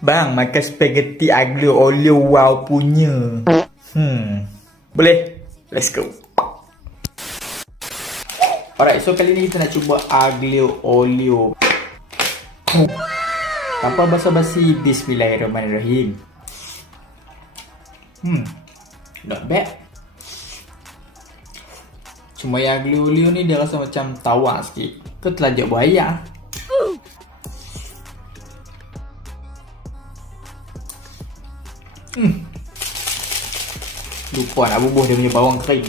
Bang, makan spaghetti aglio olio wow punya. Boleh? Let's go. Alright, so kali ni kita nak cuba aglio olio. Tanpa basa-basi, bismillahirrahmanirrahim. Not bad. Cuma yang aglio olio ni dia rasa macam tawar sikit. Kau telajak buaya. Lupa nak bubuh dia punya bawang kering.